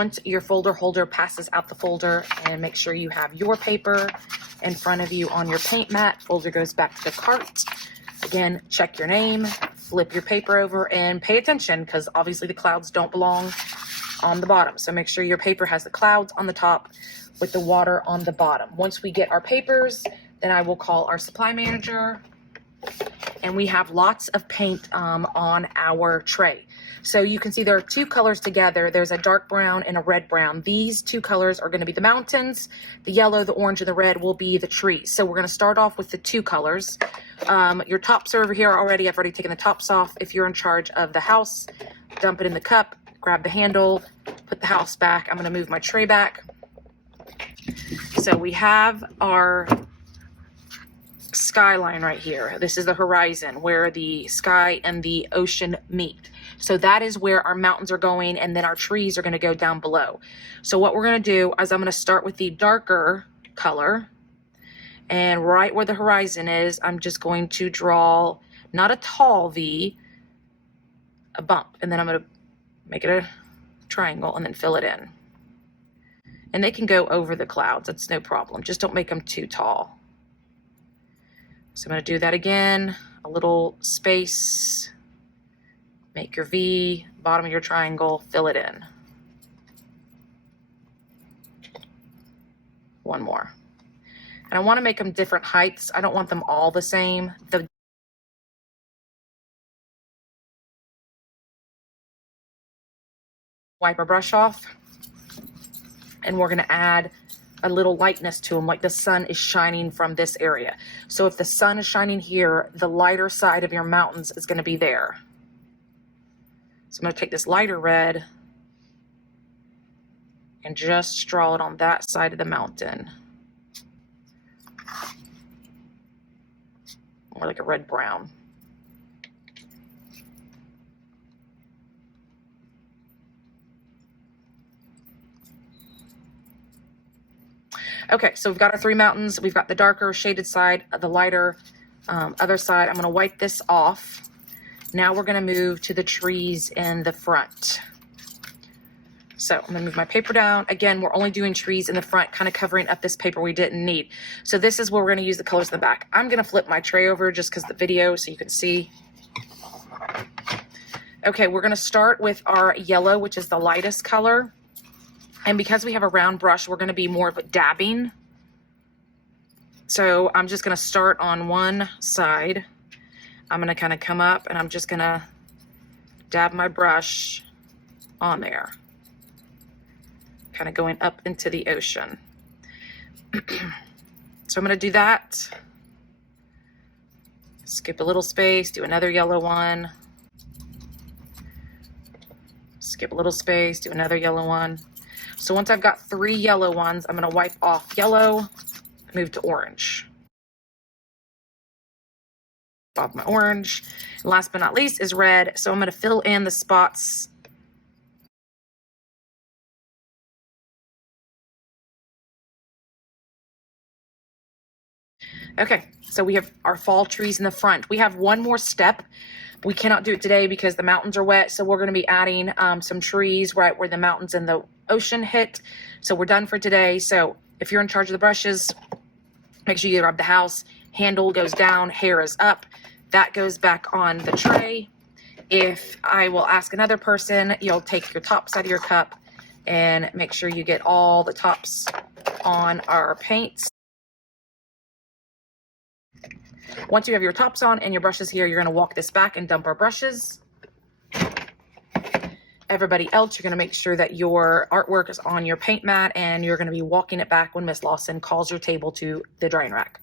once your folder holder passes out the folder, and make sure you have your paper in front of you on your paint mat. Folder goes back to the cart. Again, check your name, flip your paper over, and pay attention because obviously the clouds don't belong on the bottom. So make sure your paper has the clouds on the top with the water on the bottom. Once we get our papers, then I will call our supply manager, and we have lots of paint on our tray. So you can see there are two colors together. There's a dark brown and a red brown. These two colors are going to be the mountains. The yellow, the orange, and the red will be the trees. So we're going to start off with the two colors. Your tops are over here already. I've already taken the tops off. If you're in charge of the house, dump it in the cup, grab the handle, put the house back. I'm going to move my tray back. So we have our skyline right here. This is the horizon where the sky and the ocean meet. So that is where our mountains are going, and then our trees are going to go down below. So what we're going to do is I'm going to start with the darker color, and right where the horizon is, I'm just going to draw not a tall V, a bump, and then I'm going to make it a triangle and then fill it in. And they can go over the clouds. That's no problem. Just don't make them too tall. So I'm going to do that again. A little space. Make your V, bottom of your triangle, fill it in. One more. And I want to make them different heights. I don't want them all the same. Wipe our brush off. And we're going to add a little lightness to them, like the sun is shining from this area. So if the sun is shining here, the lighter side of your mountains is going to be there. So I'm going to take this lighter red and just draw it on that side of the mountain. More like a red-brown. Okay, so we've got our three mountains. We've got the darker shaded side, the lighter other side. I'm going to wipe this off. Now we're going to move to the trees in the front. So I'm going to move my paper down. Again, we're only doing trees in the front, kind of covering up this paper we didn't need. So this is where we're going to use the colors in the back. I'm going to flip my tray over just because the video so you can see. Okay, we're going to start with our yellow, which is the lightest color. And because we have a round brush, we're going to be more of a dabbing. So I'm just going to start on one side. I'm going to kind of come up and I'm just going to dab my brush on there. Kind of going up into the ocean. So I'm going to do that. Skip a little space, do another yellow one. Skip a little space, do another yellow one. So once I've got three yellow ones, I'm going to wipe off yellow, move to orange. Off my orange. And last but not least is red. So I'm going to fill in the spots. Okay, so we have our fall trees in the front. We have one more step. We cannot do it today because the mountains are wet. So we're going to be adding some trees right where the mountains and the ocean hit. So we're done for today. So if you're in charge of the brushes, make sure you grab the house. Handle goes down, hair is up. That goes back on the tray. If I will ask another person, you'll take your top side of your cup and make sure you get all the tops on our paints. Once you have your tops on and your brushes here, you're going to walk this back and dump our brushes. Everybody else, you're going to make sure that your artwork is on your paint mat and you're going to be walking it back when Miss Lawson calls your table to the drying rack.